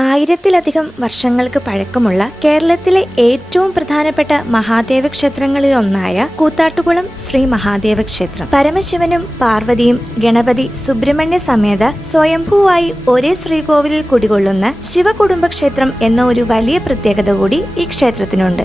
ആയിരത്തിലധികം വർഷങ്ങൾക്ക് പഴക്കമുള്ള കേരളത്തിലെ ഏറ്റവും പ്രധാനപ്പെട്ട മഹാദേവ ക്ഷേത്രങ്ങളിലൊന്നായ കൂത്താട്ടുകുളം ശ്രീ മഹാദേവ ക്ഷേത്രം പരമശിവനും പാർവതിയും ഗണപതി സുബ്രഹ്മണ്യ സമേത സ്വയംഭൂവായി ഒരേ ശ്രീകോവിലിൽ കുടികൊള്ളുന്ന ശിവകുടുംബക്ഷേത്രം എന്ന ഒരു വലിയ പ്രത്യേകത കൂടി ഈ ക്ഷേത്രത്തിനുണ്ട്.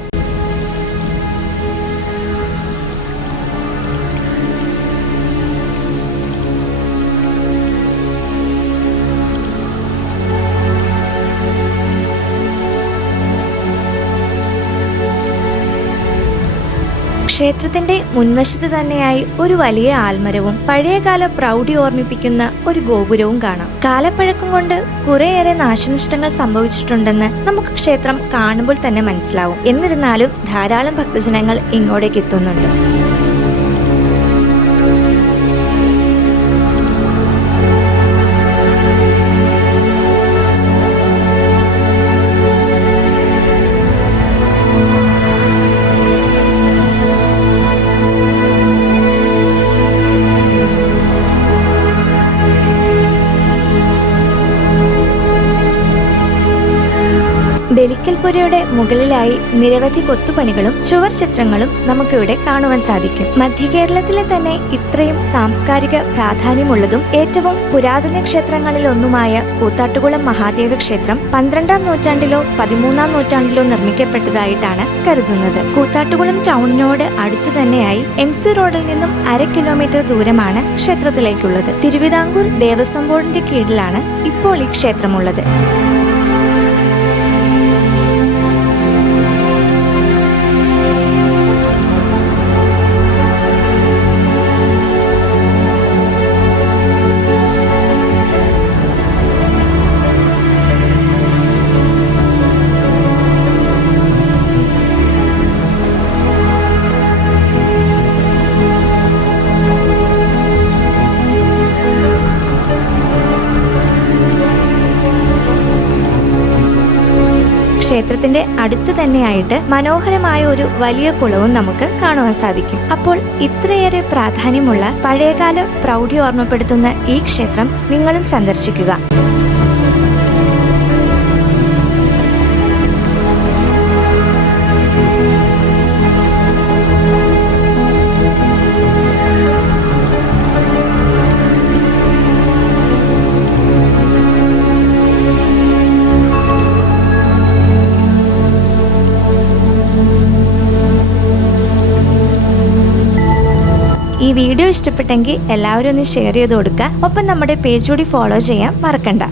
ക്ഷേത്രത്തിന്റെ മുൻവശത്ത് തന്നെയായി ഒരു വലിയ ആൽമരവും പഴയകാല പ്രൗഢി ഓർമ്മിപ്പിക്കുന്ന ഒരു ഗോപുരവും കാണാം. കാലപ്പഴക്കം കൊണ്ട് കുറേയേറെ നാശനഷ്ടങ്ങൾ സംഭവിച്ചിട്ടുണ്ടെന്ന് നമുക്ക് ക്ഷേത്രം കാണുമ്പോൾ തന്നെ മനസ്സിലാവും. എന്നിരുന്നാലും ധാരാളം ഭക്തജനങ്ങൾ ഇങ്ങോട്ടേക്ക് എത്തുന്നുണ്ട്. ബലിക്കൽപുരയുടെ മുകളിലായി നിരവധി കൊത്തുപണികളും ചുവർ ചിത്രങ്ങളും നമുക്കിവിടെ കാണുവാൻ സാധിക്കും. മധ്യകേരളത്തിലെ തന്നെ ഇത്രയും സാംസ്കാരിക പ്രാധാന്യമുള്ളതും ഏറ്റവും പുരാതന ക്ഷേത്രങ്ങളിൽ ഒന്നുമായ കൂത്താട്ടുകുളം മഹാദേവ ക്ഷേത്രം 12-ാം നൂറ്റാണ്ടിലോ 13-ാം നൂറ്റാണ്ടിലോ നിർമ്മിക്കപ്പെട്ടതായിട്ടാണ് കരുതുന്നത്. കൂത്താട്ടുകുളം ടൗണിനോട് അടുത്തു തന്നെയായി MC റോഡിൽ നിന്നും 1/2 കിലോമീറ്റർ ദൂരമാണ് ക്ഷേത്രത്തിലേക്കുള്ളത്. തിരുവിതാംകൂർ ദേവസ്വം ബോർഡിന്റെ കീഴിലാണ് ഇപ്പോൾ ഈ ക്ഷേത്രമുള്ളത്. ക്ഷേത്രത്തിന്റെ അടുത്ത് തന്നെയായിട്ട് മനോഹരമായ ഒരു വലിയ കുളവും നമുക്ക് കാണുവാൻ സാധിക്കും. അപ്പോൾ ഇത്രയേറെ പ്രാധാന്യമുള്ള പഴയകാല പ്രൗഢി ഓർമ്മപ്പെടുത്തുന്ന ഈ ക്ഷേത്രം നിങ്ങളും സന്ദർശിക്കുക. ഈ വീഡിയോ ഇഷ്ടപ്പെട്ടെങ്കിൽ എല്ലാവരും ഒന്ന് ഷെയർ ചെയ്ത് കൊടുക്കുക. ഒപ്പം നമ്മുടെ പേജ് കൂടി ഫോളോ ചെയ്യാൻ മറക്കണ്ട.